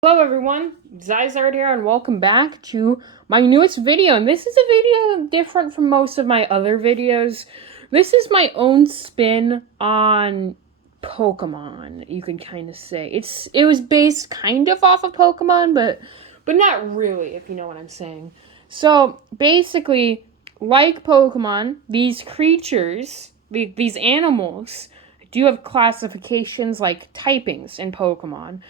Hello everyone, Zizard here and welcome back to my newest video. And this is a video different from most of my other videos. This is my own spin on Pokemon, you could kind of say. It was based kind of off of Pokemon, but not really, if you know what I'm saying. So basically, like Pokemon, these creatures, these animals, do have classifications like typings in Pokemon,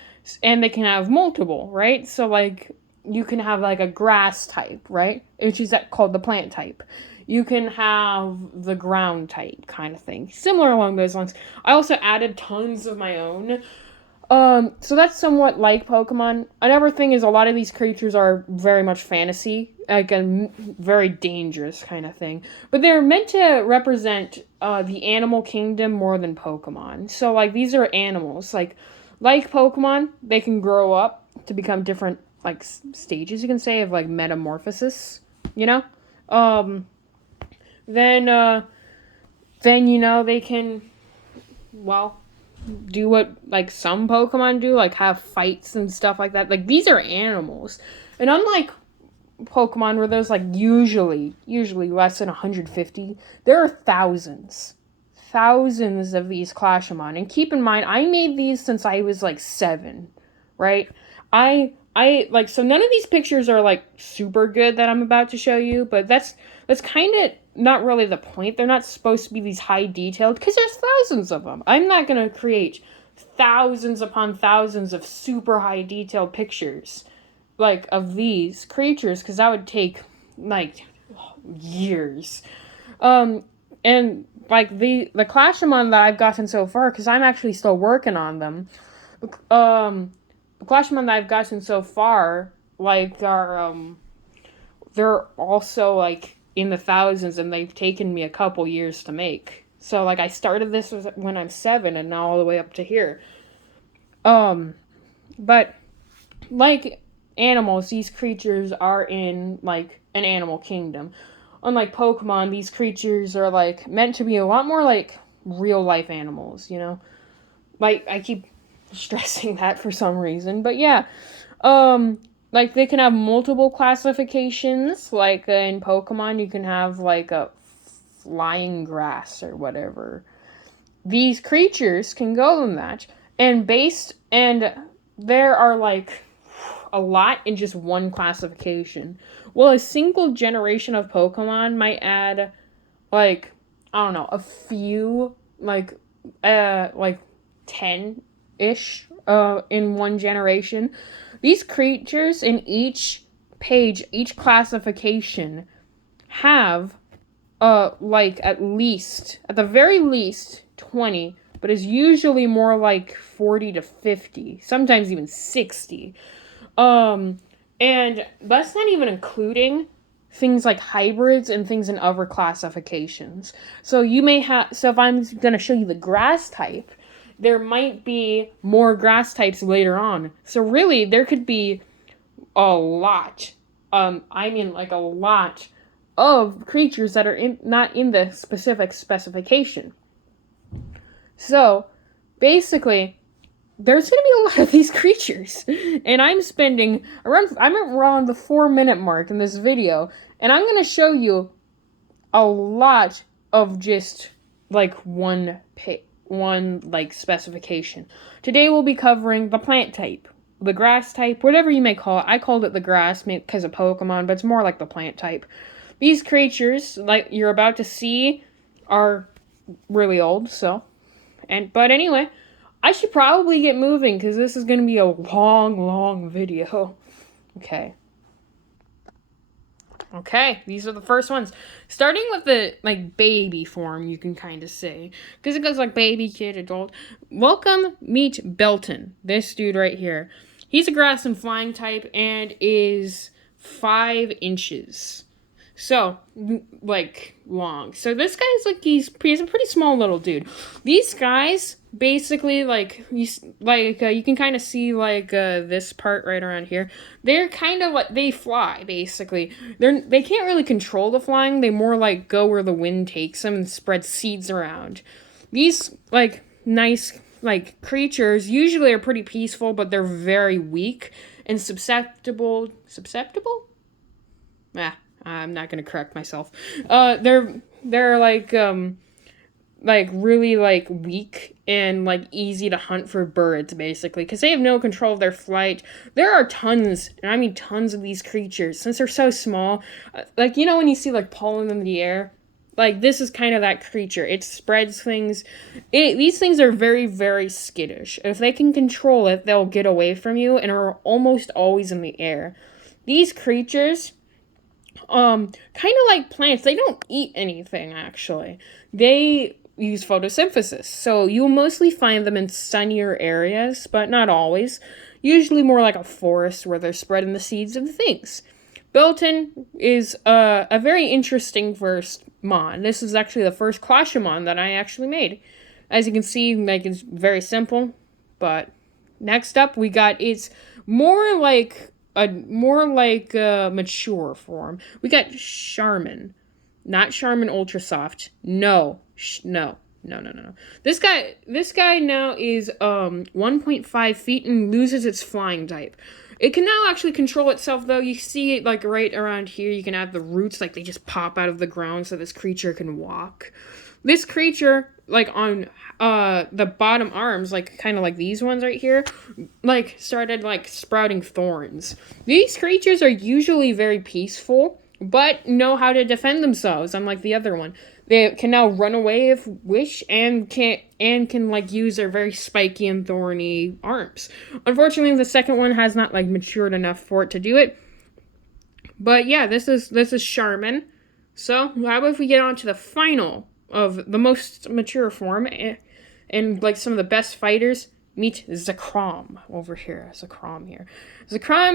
and they can have multiple, right? So like you can have like a grass type, right? Which is called the plant type. You can have the ground type kind of thing. Similar along those lines. I also added tons of my own. So that's somewhat like Pokemon. Another thing is a lot of these creatures are very much fantasy, like a very dangerous kind of thing. But they're meant to represent the animal kingdom more than Pokemon. So like these are animals, like Pokemon, they can grow up to become different like stages, you can say, of like metamorphosis. You know, um, then they can, well, do what like some Pokemon do, like have fights and stuff like that. Like these are animals, and unlike Pokemon where there's like usually less than 150, there are thousands of these CLASHOMON. And keep in mind, I made these since I was like 7, right? I like, so none of these pictures are like super good that I'm about to show you, but that's kind of not really the point. They're not supposed to be these high detailed because there's thousands of them. I'm not going to create thousands upon thousands of super high detailed pictures like of these creatures because that would take like years. And like the CLASHOMON that I've gotten so far, because I'm actually still working on them. The CLASHOMON that I've gotten so far, like are they're also like in the thousands, and they've taken me a couple years to make. So like I started this when I'm 7, and now all the way up to here. But like animals, these creatures are in like an animal kingdom. Unlike Pokemon, these creatures are like meant to be a lot more like real life animals, you know? Like I keep stressing that for some reason, but yeah. Like they can have multiple classifications, like in Pokemon you can have like a flying grass or whatever. These creatures can go in that, and there are like a lot in just one classification. Well, a single generation of Pokemon might add like, I don't know, a few like 10-ish in one generation. These creatures in each page, each classification have like at the very least 20, but is usually more like 40 to 50, sometimes even 60. And that's not even including things like hybrids and things in other classifications. So if I'm going to show you the grass type, there might be more grass types later on. So really, there could be a lot. Like a lot of creatures that are not in the specific specification. So, basically, there's going to be a lot of these creatures. And I'm around the 4-minute mark in this video, and I'm going to show you a lot of just like one like specification. Today we'll be covering the plant type, the grass type, whatever you may call it. I called it the grass because of Pokemon, but it's more like the plant type. These creatures, like you're about to see, are really old, but anyway, I should probably get moving because this is going to be a long video. Okay, these are the first ones. Starting with the, like, baby form, you can kind of say. Because it goes like baby, kid, adult. Meet Belton. This dude right here. He's a grass and flying type and is 5 inches. So, like, long. So this guy's like, he's a pretty small little dude. These guys, basically, like, you can kind of see, like, this part right around here. They're kind of like, they fly, basically. They can't really control the flying. They more, like, go where the wind takes them and spread seeds around. These, like, nice like creatures usually are pretty peaceful, but they're very weak and susceptible. Susceptible? I'm not gonna correct myself. They're like really like weak and like easy to hunt for birds, basically, because they have no control of their flight. There are tons, and I mean tons, of these creatures. Since they're so small, like, you know when you see like pollen in the air, like this is kind of that creature. It spreads things. These things are very, very skittish. If they can control it, they'll get away from you and are almost always in the air. These creatures, kind of like plants, they don't eat anything, actually. They use photosynthesis, so you'll mostly find them in sunnier areas, but not always. Usually more like a forest where they're spreading the seeds of things. Belton is a very interesting first mon. This is actually the first CLASHOMON that I actually made. As you can see, like, it's very simple, but next up we got, it's more like a mature form. We got Charmin. Not Charmin Ultra Soft. No. No. This guy now is 1.5 feet and loses its flying type. It can now actually control itself, though. You see it like right around here. You can have the roots, like they just pop out of the ground so this creature can walk. This creature, like on the bottom arms, like kind of like these ones right here, like started like sprouting thorns. These creatures are usually very peaceful, but know how to defend themselves, unlike the other one. They can now run away if wish, and can like use their very spiky and thorny arms. Unfortunately, the second one has not like matured enough for it to do it. But yeah, this is Charmin. So how about if we get on to the final of the most mature form, and like some of the best fighters? Meet Zekrom over here. Zekrom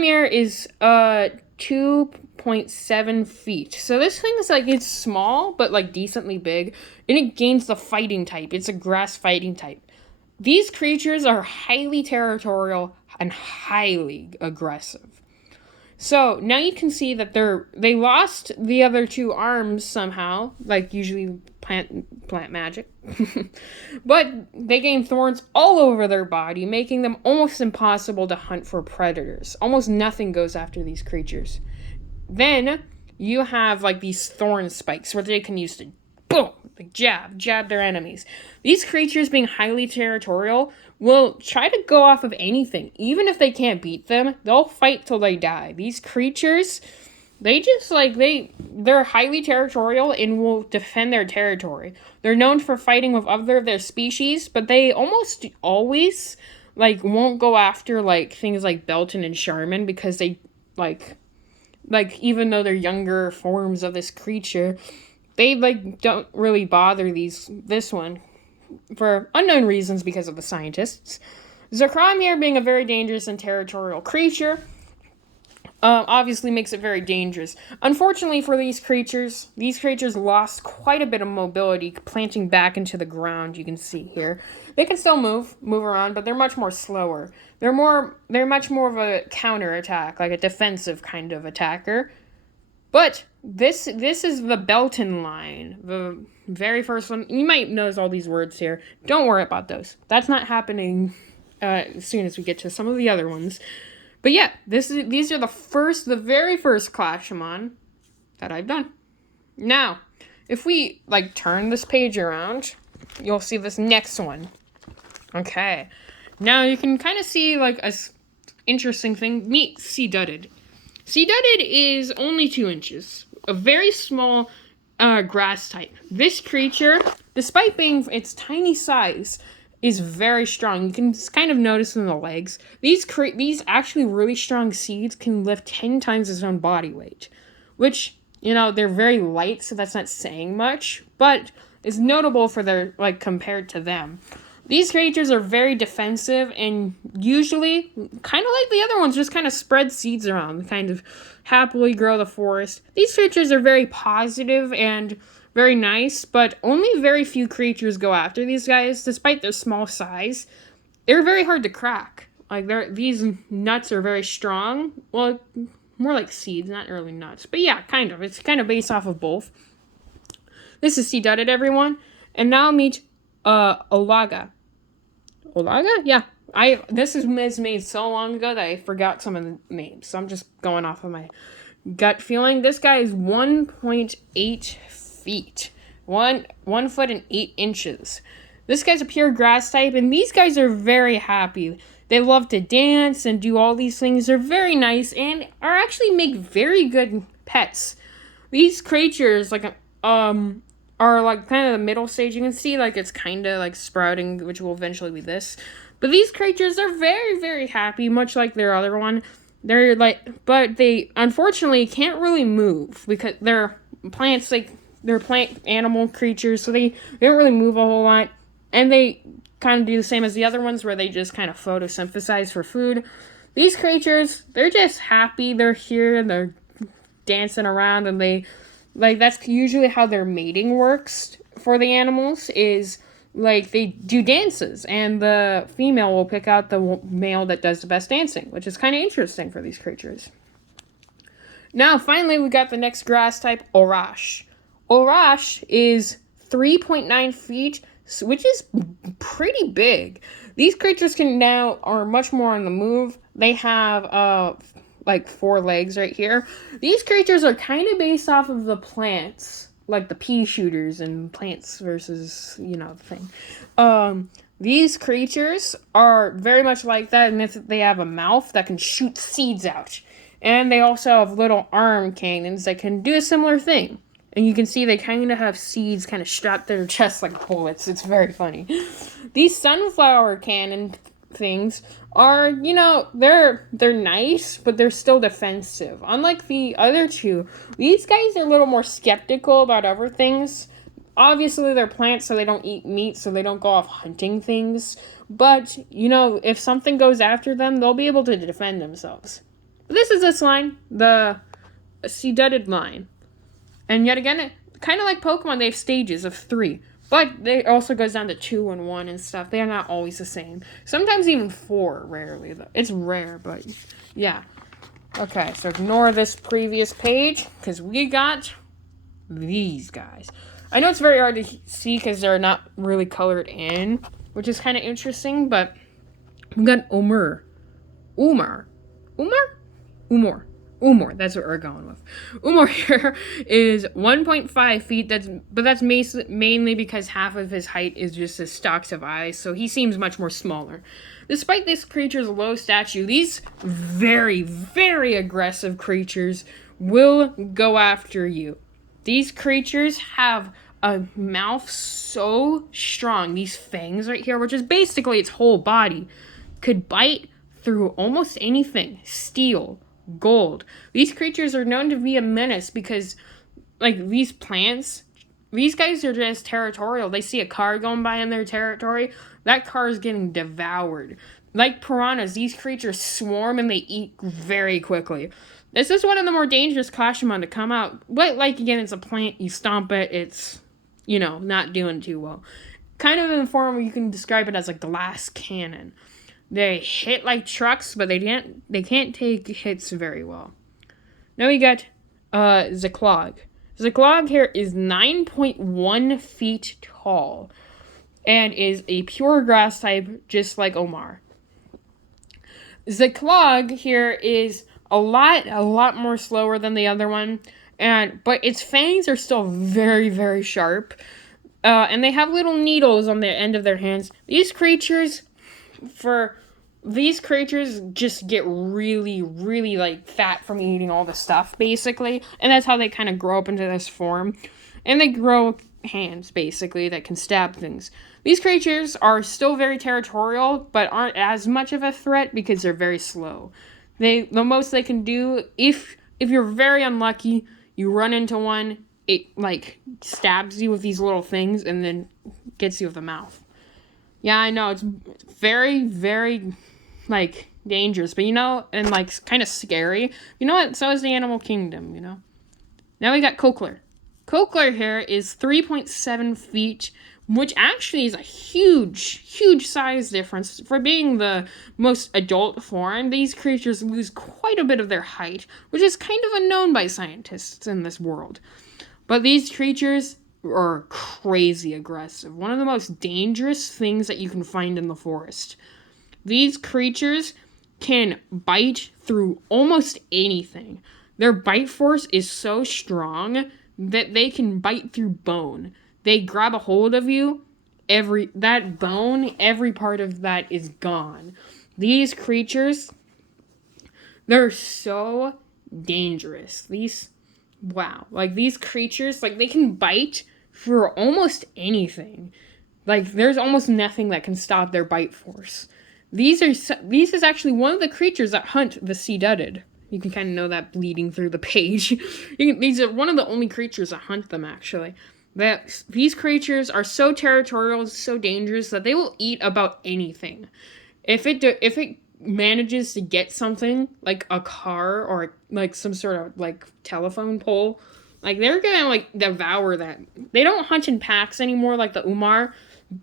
here is 2.7 feet. So this thing is like, it's small, but like decently big. And it gains the fighting type. It's a grass fighting type. These creatures are highly territorial and highly aggressive. So now you can see that they lost the other two arms somehow, like usually plant magic. But they gain thorns all over their body, making them almost impossible to hunt for predators. Almost nothing goes after these creatures. Then you have like these thorn spikes where they can use to boom, like jab their enemies. These creatures, being highly territorial, will try to go off of anything. Even if they can't beat them, they'll fight till they die. These creatures, they just like, they're highly territorial and will defend their territory. They're known for fighting with other of their species, but they almost always like won't go after like things like Belton and Charmin, because they like even though they're younger forms of this creature, they like don't really bother this one for unknown reasons because of the scientists. Zekrom here, being a very dangerous and territorial creature, obviously makes it very dangerous. Unfortunately for these creatures lost quite a bit of mobility, planting back into the ground. You can see here. They can still move around, but they're much more slower. They're much more of a counterattack, like a defensive kind of attacker. But this is the Belton line, the very first one. You might notice all these words here. Don't worry about those. That's not happening as soon as we get to some of the other ones. But yeah, these are the very first CLASHOMON that I've done. Now, if we like turn this page around, you'll see this next one. Okay. Now you can kind of see like a interesting thing. Meet Sea-Dudded. Sea-Dudded is only 2 inches. A very small grass type. This creature, despite being its tiny size, is very strong. You can kind of notice in the legs. These actually really strong seeds can lift 10 times its own body weight. Which, you know, they're very light, so that's not saying much. But is notable for their, like, compared to them. These creatures are very defensive and usually, kind of like the other ones, just kind of spread seeds around, kind of happily grow the forest. These creatures are very positive and very nice, but only very few creatures go after these guys, despite their small size. They're very hard to crack. Like, these nuts are very strong. Well, more like seeds, not really nuts. But yeah, kind of. It's kind of based off of both. This is Sea-Dudded, everyone. And now meet Olaga. Olaga? Yeah. This is made so long ago that I forgot some of the names. So I'm just going off of my gut feeling. This guy is 1.8 feet. 1 foot and 8 inches. This guy's a pure grass type, and these guys are very happy. They love to dance and do all these things. They're very nice and are actually make very good pets. These creatures are like kind of the middle stage. You can see like it's kind of like sprouting, which will eventually be this. But these creatures are very, very happy, much like their other one. They're like, but they unfortunately can't really move because they're plants, like they're plant animal creatures, so they don't really move a whole lot. And they kind of do the same as the other ones where they just kind of photosynthesize for food. These creatures, they're just happy. They're here and they're dancing around, and they like that's usually how their mating works for the animals is like they do dances and the female will pick out the male that does the best dancing, which is kind of interesting for these creatures. Now finally we got the next grass type, Orash. Orash is 3.9 feet, which is pretty big. These creatures are much more on the move. They have like 4 legs right here. These creatures are kind of based off of the plants, like the pea shooters and Plants versus, the thing. These creatures are very much like that, and they have a mouth that can shoot seeds out. And they also have little arm cannons that can do a similar thing. And you can see they kind of have seeds kind of strapped to their chest like bullets. It's very funny. These sunflower cannon things are, they're nice, but they're still defensive. Unlike the other two, these guys are a little more skeptical about other things. Obviously, they're plants, so they don't eat meat, so they don't go off hunting things. But, if something goes after them, they'll be able to defend themselves. This is this line, the sea-dudded line. And yet again, kind of like Pokemon, they have stages of 3. But it also goes down to 2 and 1 and stuff. They are not always the same. Sometimes even 4, rarely, though. It's rare, but yeah. Okay, so ignore this previous page, because we got these guys. I know it's very hard to see because they're not really colored in, which is kind of interesting, but we got Umor, that's what we're going with. Umor here is 1.5 feet, but that's mainly because half of his height is just his stalks of eyes, so he seems much more smaller. Despite this creature's low stature, these very, very aggressive creatures will go after you. These creatures have a mouth so strong, these fangs right here, which is basically its whole body, could bite through almost anything. Steel, gold. These creatures are known to be a menace because, like, these plants, these guys are just territorial. They see a car going by in their territory, that car is getting devoured. Like piranhas, these creatures swarm and they eat very quickly. This is one of the more dangerous CLASHOMON to come out. But, like, again, it's a plant, you stomp it, it's, not doing too well. Kind of in the form where you can describe it as a glass cannon. They hit like trucks, but they can't take hits very well. Now we got Zyklog. Zyklog here is 9.1 feet tall and is a pure grass type, just like Omar. Zyklog here is a lot more slower than the other one, but its fangs are still very, very sharp, and they have little needles on the end of their hands. These creatures just get really, really, like, fat from eating all the stuff, basically. And that's how they kind of grow up into this form. And they grow hands, basically, that can stab things. These creatures are still very territorial, but aren't as much of a threat because they're very slow. The most they can do, if you're very unlucky, you run into one, it, like, stabs you with these little things and then gets you with the mouth. Yeah, I know, it's very, very, like, dangerous, but, and, like, kind of scary. You know what? So is the animal kingdom, Now we got Kokler. Kokler here is 3.7 feet, which actually is a huge, huge size difference. For being the most adult form, these creatures lose quite a bit of their height, which is kind of unknown by scientists in this world. But these creatures are crazy aggressive. One of the most dangerous things that you can find in the forest. These creatures can bite through almost anything. Their bite force is so strong that they can bite through bone. They grab a hold of you, every part of that is gone. These creatures, they're so dangerous. These creatures, they can bite for almost anything. There's almost nothing that can stop their bite force. These is actually one of the creatures that hunt the sea-dudded. You can kind of know that bleeding through the page. These are one of the only creatures that hunt them, actually. These creatures are so territorial, so dangerous, that they will eat about anything. If it manages to get something, like a car or some sort of telephone pole, they're gonna devour that. They don't hunt in packs anymore like the Umar,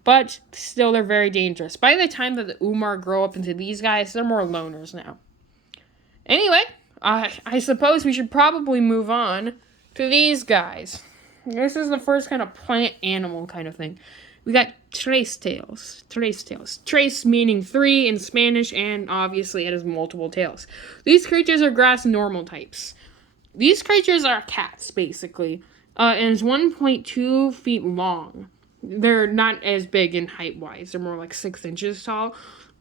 but still they're very dangerous. By the time that the Umar grow up into these guys, they're more loners now. Anyway, I suppose we should probably move on to these guys. This is the first kind of plant animal kind of thing. We got tres tails. Tres meaning three in Spanish, and obviously it has multiple tails. These creatures are grass normal types. These creatures are cats, basically, and it's 1.2 feet long. They're not as big in height-wise. They're more like 6 inches tall.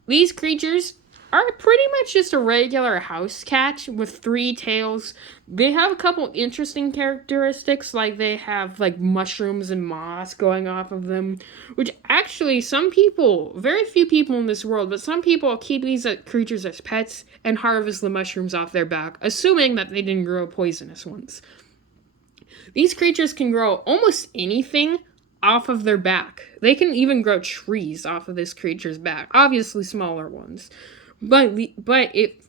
These creatures are pretty much just a regular house cat with 3 tails. They have a couple interesting characteristics, like they have mushrooms and moss going off of them, which actually very few people in this world, but some people keep these creatures as pets and harvest the mushrooms off their back, assuming that they didn't grow poisonous ones. These creatures can grow almost anything off of their back. They can even grow trees off of this creature's back, obviously smaller ones. But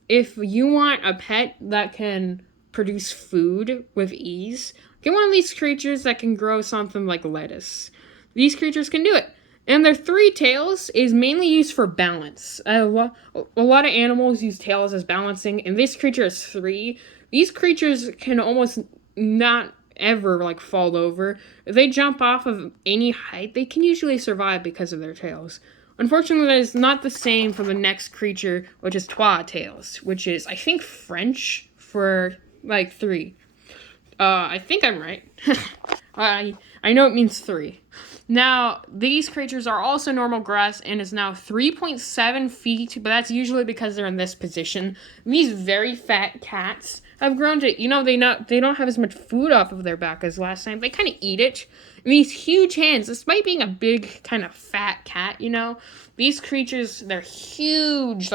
if you want a pet that can produce food with ease, get one of these creatures that can grow something like lettuce. These creatures can do it. And their 3 tails is mainly used for balance. A lot of animals use tails as balancing, and this creature has 3. These creatures can almost not ever fall over. If they jump off of any height, they can usually survive because of their tails. Unfortunately, that is not the same for the next creature, which is trois tails, which is, I think, French for 3. I think I'm right. I know it means 3. Now, these creatures are also normal grass and is now 3.7 feet, but that's usually because they're in this position. These very fat cats have grown to, they don't have as much food off of their back as last time. They kind of eat it. And these huge hands, despite being a big kind of fat cat, these creatures, they're huge,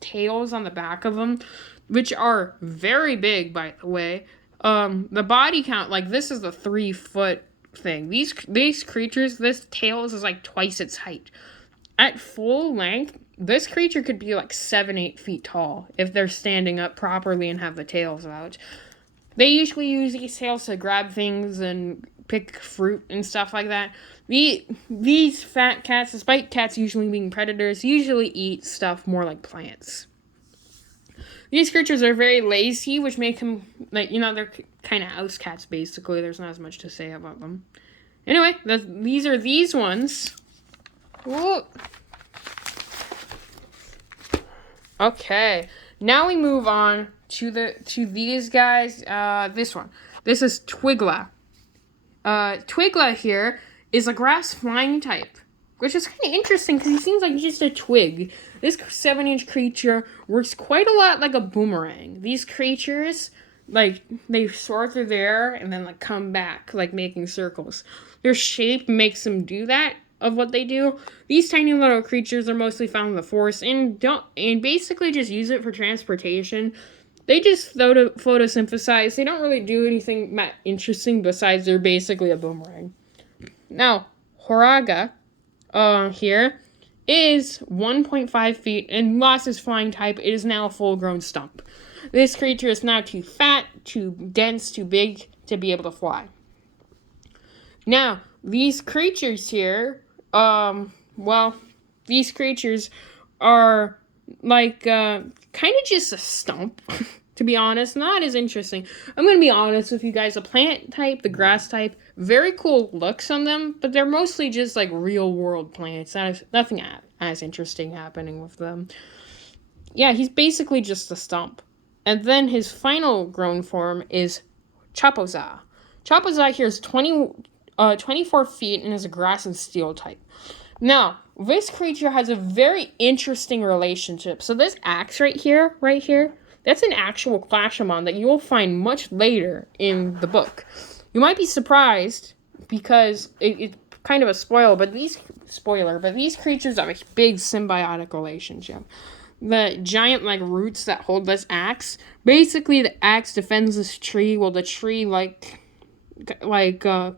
tails on the back of them, which are very big, by the way. The body count, this is the 3-foot thing. These creatures, this tails is twice its height. At full length, this creature could be 7-8 feet tall if they're standing up properly and have the tails out. They usually use these tails to grab things and pick fruit and stuff like that. These fat cats, despite cats usually being predators, usually eat stuff more like plants. These creatures are very lazy, which make them, they're kind of house cats, basically. There's not as much to say about them. Anyway, these are these ones. Whoa. Okay, now we move on to these guys. This one. This is Twigla. Twigla here is a grass flying type, which is kind of interesting because he seems like just a twig. This 7-inch creature works quite a lot like a boomerang. These creatures, they soar through the air and then come back, making circles. Their shape makes them do that, of what they do. These tiny little creatures are mostly found in the forest and basically just use it for transportation. They just photosynthesize. They don't really do anything interesting besides they're basically a boomerang. Now, Horaga here is 1.5 feet and lost its flying type. It is now a full-grown stump. This creature is now too fat, too dense, too big to be able to fly. Now, these creatures here, these creatures are kind of just a stump, to be honest. Not as interesting. I'm going to be honest with you guys. The plant type, the grass type, very cool looks on them, but they're mostly just like real world plants. Nothing as interesting happening with them. Yeah, he's basically just a stump. And then his final grown form is Chapoza. Chapoza here is 24 feet and is a grass and steel type. Now, this creature has a very interesting relationship. So this axe right here, that's an actual CLASHOMON that you will find much later in the book. You might be surprised because it's kind of a spoiler, but these creatures have a big symbiotic relationship. The giant like roots that hold this axe, basically the axe defends this tree while the tree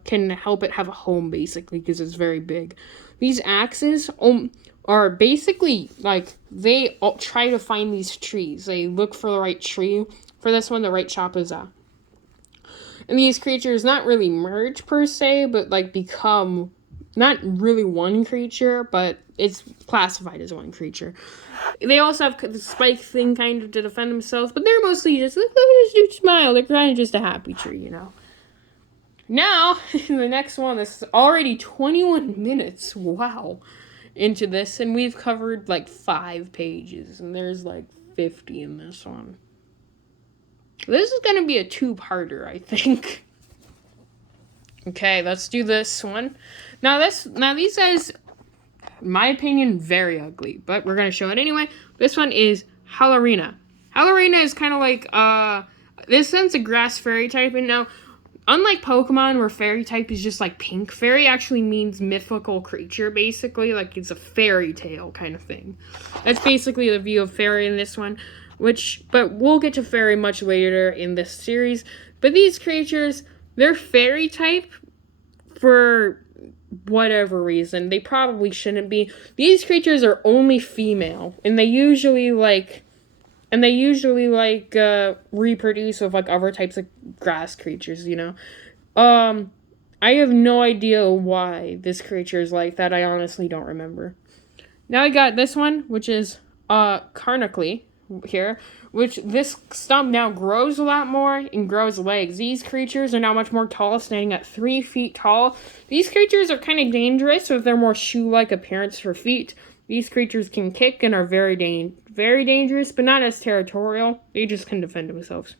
can help it have a home, basically, because it's very big. These axes are basically like they all try to find these trees. They look for the right tree. For this one, the right Chapoza. And these creatures not really merge per se, but like become not really one creature, but it's classified as one creature. They also have the spike thing kind of to defend themselves, but they're mostly just, look at this dude smile. They're kind of just a happy tree, you know. Now, the next one, this is already 21 minutes, wow, into this, and we've covered like 5 pages, and there's like 50 in this one. This is going to be a 2-parter, I think. Okay, let's do this one. Now these guys, in my opinion, very ugly, but we're going to show it anyway. This one is Halorina. Halorina is kind of like, this one's a grass fairy type, and now, unlike Pokemon, where fairy type is just like pink, fairy actually means mythical creature, basically. Like, it's a fairy tale kind of thing. That's basically the view of fairy in this one, but we'll get to fairy much later in this series. But these creatures, they're fairy type for whatever reason. They probably shouldn't be. These creatures are only female, and they usually reproduce with like other types of grass creatures, you know. I have no idea why this creature is like that. I honestly don't remember. Now I got this one, which is Carnacly here, which this stump now grows a lot more and grows legs. These creatures are now much more tall, standing at 3 feet tall. These creatures are kind of dangerous with their more shoe-like appearance for feet. These creatures can kick and are very dangerous, but not as territorial. They just can defend themselves.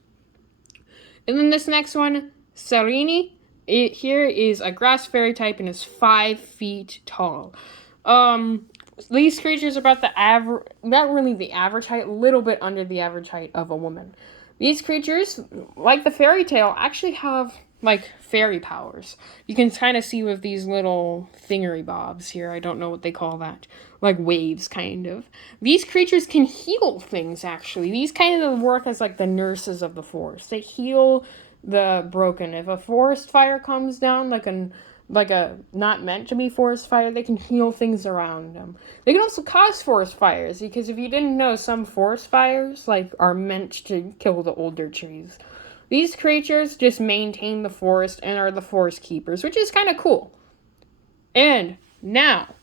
And then this next one, Serini, here is a grass fairy type and is 5 feet tall. These creatures are about the average, not really the average height, a little bit under the average height of a woman. These creatures, like the fairy tale, actually have like fairy powers. You can kind of see with these little thingery bobs here. I don't know what they call that. Like waves, kind of. These creatures can heal things, actually. These kind of work as like the nurses of the forest. They heal the broken. If a forest fire comes down, like a not meant to be forest fire, they can heal things around them. They can also cause forest fires, because if you didn't know, some forest fires like are meant to kill the older trees. These creatures just maintain the forest and are the forest keepers, which is kind of cool. And now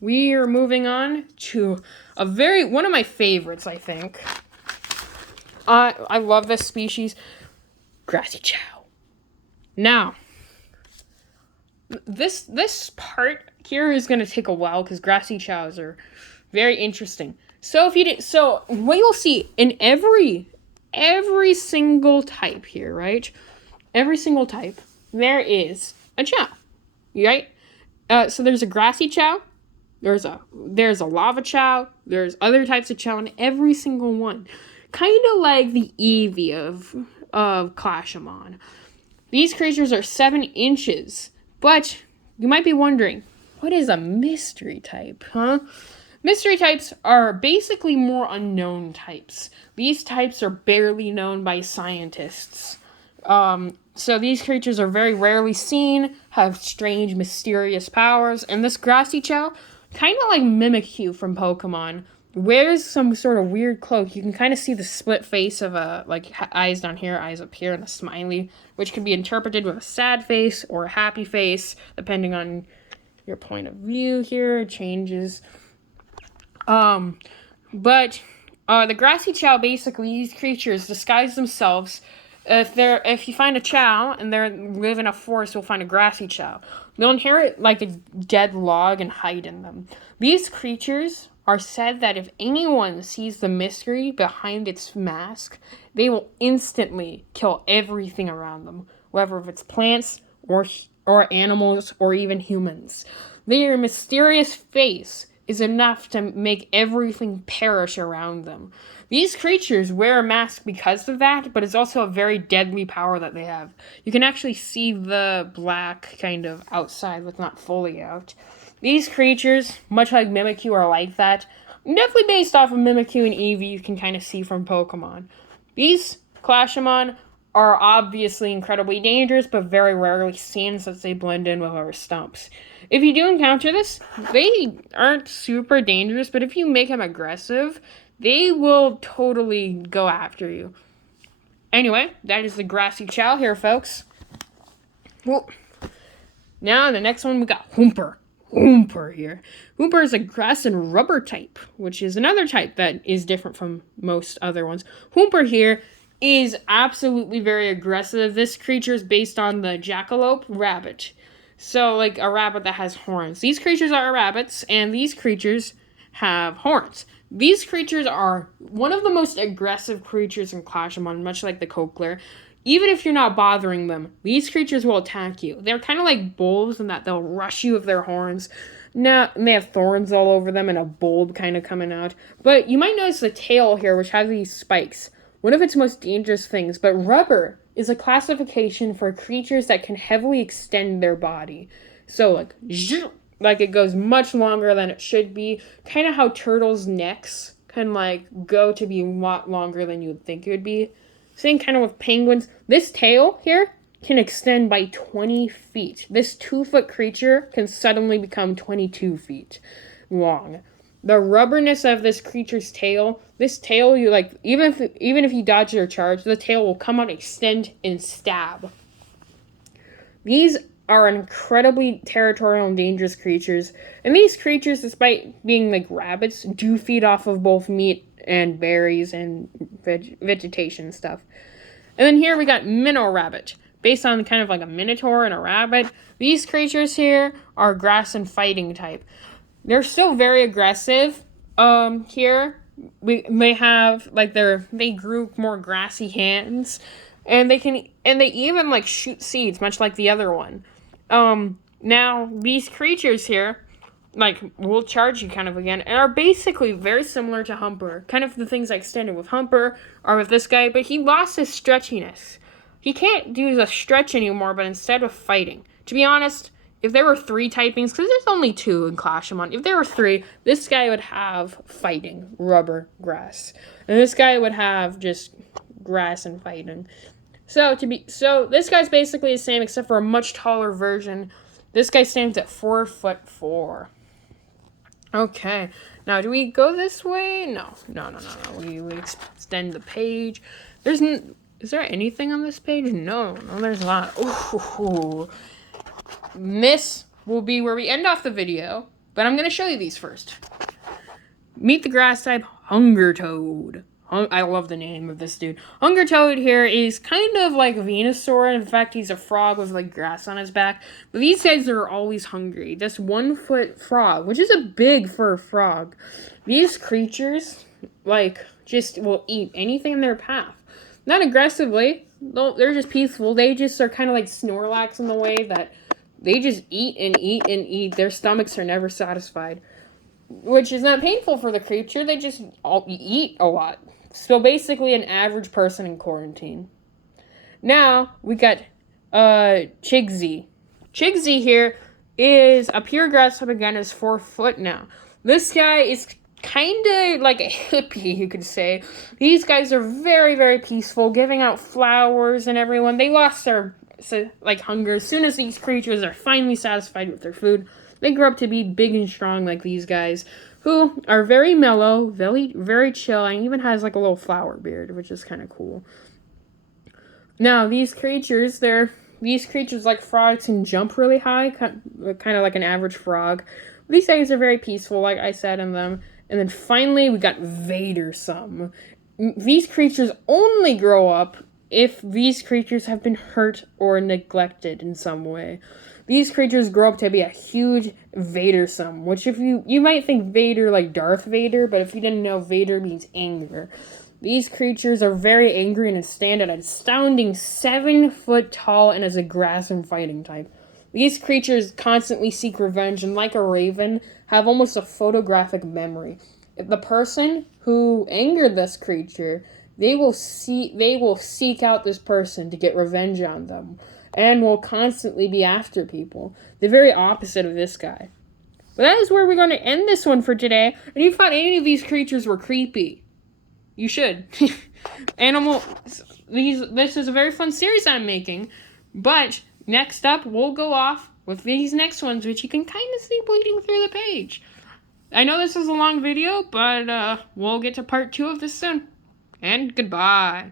we are moving on to one of my favorites, I think. I love this species, Grassy Chow. Now, this part here is going to take a while because Grassy Chows are very interesting. So what you'll see in every single type here, right? Every single type, there is a Chow, right? So there's a Grassy Chow, there's a Lava Chow, there's other types of Chow in every single one. Kind of like the Eevee of CLASHOMON. These creatures are 7 inches, but you might be wondering, what is a mystery type, huh? Mystery types are basically more unknown types. These types are barely known by scientists. So these creatures are very rarely seen, have strange, mysterious powers, and this Grassy Chow, kind of like Mimikyu from Pokemon, wears some sort of weird cloak. You can kind of see the split face of eyes down here, eyes up here, and a smiley, which can be interpreted with a sad face or a happy face, depending on your point of view here. It changes. But The grassy chow, basically, these creatures disguise themselves. If you find a chow and they live in a forest, you'll find a grassy chow. They'll inherit like a dead log and hide in them. These creatures are said that if anyone sees the mystery behind its mask, they will instantly kill everything around them, whether it's plants or animals or even humans. Their mysterious face is enough to make everything perish around them. These creatures wear a mask because of that, but it's also a very deadly power that they have. You can actually see the black kind of outside, but not fully out. These creatures, much like Mimikyu, are like that. Definitely based off of Mimikyu and Eevee, you can kind of see from Pokemon. These CLASHOMON are obviously incredibly dangerous, but very rarely seen since they blend in with our stumps. If you do encounter this, they aren't super dangerous, but if you make them aggressive, they will totally go after you. Anyway, that is the grassy chow here, folks. Well, now the next one we got Whoomper. Whoomper here. Whoomper is a grass and rubber type, which is another type that is different from most other ones. Whoomper here is absolutely very aggressive. This creature is based on the jackalope rabbit. So, like a rabbit that has horns. These creatures are rabbits, and these creatures have horns. These creatures are one of the most aggressive creatures in CLASHOMON, much like the Kokler. Even if you're not bothering them, these creatures will attack you. They're kind of like bulls in that they'll rush you with their horns. Now, and they have thorns all over them and a bulb kind of coming out. But you might notice the tail here, which has these spikes. One of its most dangerous things. But rubber is a classification for creatures that can heavily extend their body. So, like it goes much longer than it should be. Kind of how turtles' necks can, like, go to be a lot longer than you would think it would be. Same kind of with penguins. This tail here can extend by 20 feet. This 2-foot creature can suddenly become 22 feet long. The rubberness of this creature's tail, you like, even if you dodge their charge, the tail will come out, extend, and stab. These are incredibly territorial and dangerous creatures. And these creatures, despite being like rabbits, do feed off of both meat and berries and vegetation stuff. And then here we got Minnow Rabbit, based on kind of like a minotaur and a rabbit. These creatures here are grass and fighting type. They're still very aggressive. Here they have like they grew more grassy hands, and they even like shoot seeds, much like the other one. Now these creatures here, like, will charge you kind of again, and are basically very similar to Humper. Kind of the things I extended with Humper are with this guy, but he lost his stretchiness. He can't do the stretch anymore, but instead of fighting. To be honest, if there were 3 typings, because there's only 2 in CLASHOMON, if there were 3, this guy would have fighting, rubber, grass. And this guy would have just grass and fighting. So this guy's basically the same, except for a much taller version. This guy stands at 4'4". Okay, now do we go this way? No. We extend the page. Is there anything on this page? No, there's not. Ooh. This will be where we end off the video, but I'm going to show you these first. Meet the grass type Hunger Toad. I love the name of this dude. Hunger Toad here is kind of like Venusaur. In fact, he's a frog with like grass on his back. But these guys are always hungry. This 1-foot frog, which is a big for a frog. These creatures, like, just will eat anything in their path. Not aggressively. They're just peaceful. They just are kind of like Snorlax in the way that they just eat and eat and eat. Their stomachs are never satisfied. Which is not painful for the creature. They just all eat a lot. So basically an average person in quarantine. Now, we got Chigsy. Chigsy here is a pure grass type again, is 4 foot now. This guy is kind of like a hippie, you could say. These guys are very, very peaceful, giving out flowers and everyone. They lost their hunger. As soon as these creatures are finally satisfied with their food, they grow up to be big and strong like these guys, who are very mellow, very, very chill, and even has like a little flower beard, which is kind of cool. Now, these creatures like frogs can jump really high, kind of like an average frog. These guys are very peaceful, like I said in them, And then finally, we got Vadersome. These creatures only grow up if these creatures have been hurt or neglected in some way. These creatures grow up to be a huge Vadersome, which if you might think Vader like Darth Vader, but if you didn't know, Vader means anger. These creatures are very angry and stand at an astounding 7 foot tall and as a grass and fighting type. These creatures constantly seek revenge and, like a raven, have almost a photographic memory. If the person who angered this creature, they will seek out this person to get revenge on them and will constantly be after people. The very opposite of this guy. But that is where we're going to end this one for today. And if you thought any of these creatures were creepy, you should. This is a very fun series I'm making. But next up, we'll go off with these next ones, which you can kind of see bleeding through the page. I know this is a long video, but we'll get to part 2 of this soon. And goodbye.